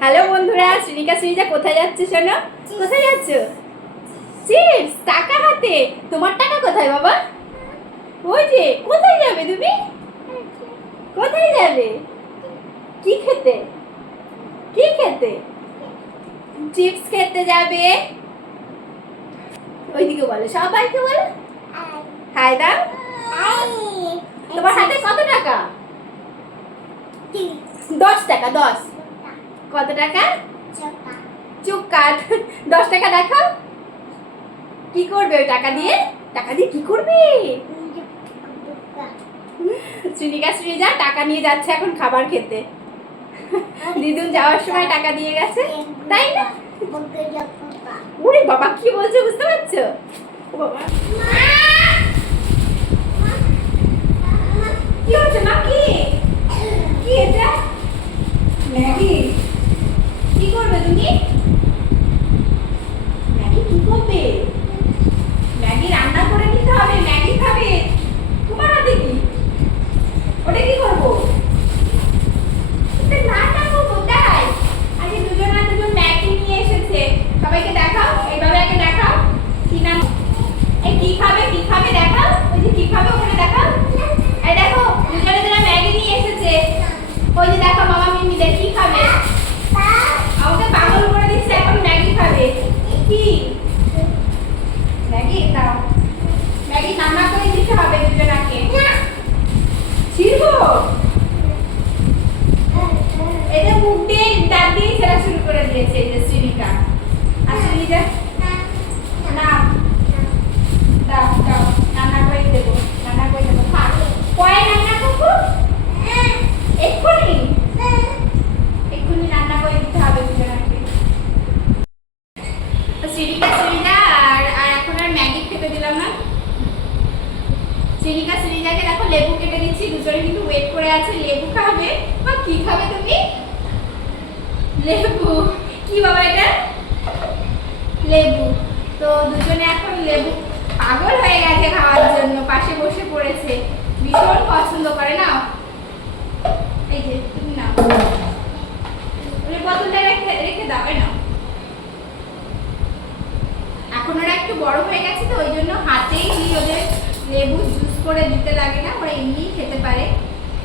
Hello বন্ধুরা, শ্রীনিকা শ্রীজা কোথায় যাচ্ছে শোনো? কোথায় যাচ্ছ? চিপস টাকা হাতে। তোমার টাকা কোথায় বাবা? ওই যে। কোথায় যাবে তুমি? কোথায় যাবে? কি খেতে? কি খেতে? চিপস খেতে যাবে। ওইদিকে বলো, সবাইকে বলো হাই দাও। তোমার হাতে কত টাকা? 10 টাকা। 10 কত টাকা? চুপ কাট। 10 টাকা দেখাও। কি করবে ওই টাকা দিয়ে? টাকা দিয়ে কি করবে? শ্রীনিকা শ্রীজা টাকা নিয়ে যাচ্ছে এখন খাবার খেতে। দিদুন যাওয়ার সময় টাকা দিয়ে গেছে, তাই না? ওরে বাবা, কি বলছো বুঝতে পারছো? ও বাবা, কি হচ্ছে মা? কি কি এটা? ম্যাগি? কি করবে তুমি? ম্যাগি কি করবে? ম্যাগি রান্না করে দিতে হবে। ম্যাগি খাবে। তোমার হাতে কি? ওটা কি করবো? রান্না করবো তাই? আজকে দুজন ম্যাগি নিয়ে এসেছে। সবাইকে দেখাও, এইভাবে আগে দেখাও। কি নাম? এই কি খাবে? কি খাবে দেখাও। ওই যে কি খাবে ওখানে দেখাও। এই দেখো, দুজনে ম্যাগি নিয়ে এসেছে। ওই যে দেখো মামা মিমি দেখ কি খাবে। আমাকে পাগল করে দিচ্ছে, এখন ম্যাগি খাবে। কি ম্যাগি? দাও, ম্যাগি রান্না করে দিতে হবে দুজনাকে। ছিড়বো? এটা মুখ দিয়ে দাঁত দিয়ে ছেড়া শুরু করে দিয়েছে এই যে শ্রীনিকা। আর শ্রীনিকা না, দাও দাও, রান্না করে দেবো। রান্না করে দেবো। থাক, পরে রান্না করবো। এক্ষুনি এক্ষুনি রান্না করে দিতে হবে দুজনাকে। শ্রীনিকা শ্রীজা আর এখন আর ম্যাগি খেতে দিলাম না। শ্রীনিকা শ্রীজাকে দেখো লেবু কেটে দিচ্ছি। দুজনে কিন্তু ওয়েট করে আছে, লেবু খাবে। বা কি খাবে তুমি? লেবু? কি বাবা এটা? লেবু। তো দুজনে এখন লেবু পাগল হয়ে গেছে খাওয়ার জন্য, পাশে বসে পড়েছে। ভীষণ পছন্দ করে। না এই যে তুমি নাও, ওই বোতলটা রেখে দাও। না, এখন ওরা একটু বড় হয়ে গেছে তো ওই জন্য হাতেই ওদের লেবু জুস করে দিতে লাগে না, ওরা এমনিই খেতে পারে।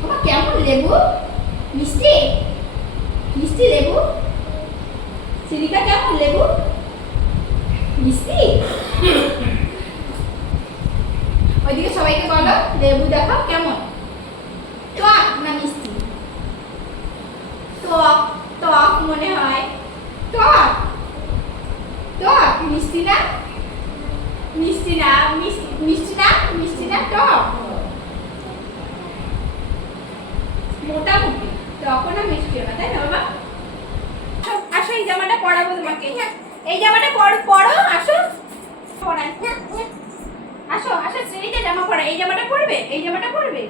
ওমা কেমন লেবু? মিষ্টি মিষ্টি লেবু। শ্রীনিকা কেমন লেবু? মিষ্টি। ওইদিকে সবাইকে বলো লেবু দেখাও কেমন। টক না মিষ্টি? টক। টক মনে হয়। টক টক। মিষ্টি না? মিষ্টি না, মিষ্টি না, মিষ্টি না, টক। মোটামুটি টকও না মিষ্টিও না, তাই না বাবা? আসো, এই জামাটা পরাবো তোমাকে। এই জামাটা পরো। আসো পরাই। আসো আসো, শ্রেণীতে জামা পরা। এই জামাটা পরবে? এই জামাটা পরবে?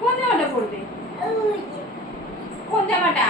কোন জামাটা পরবে? কোন জামাটা?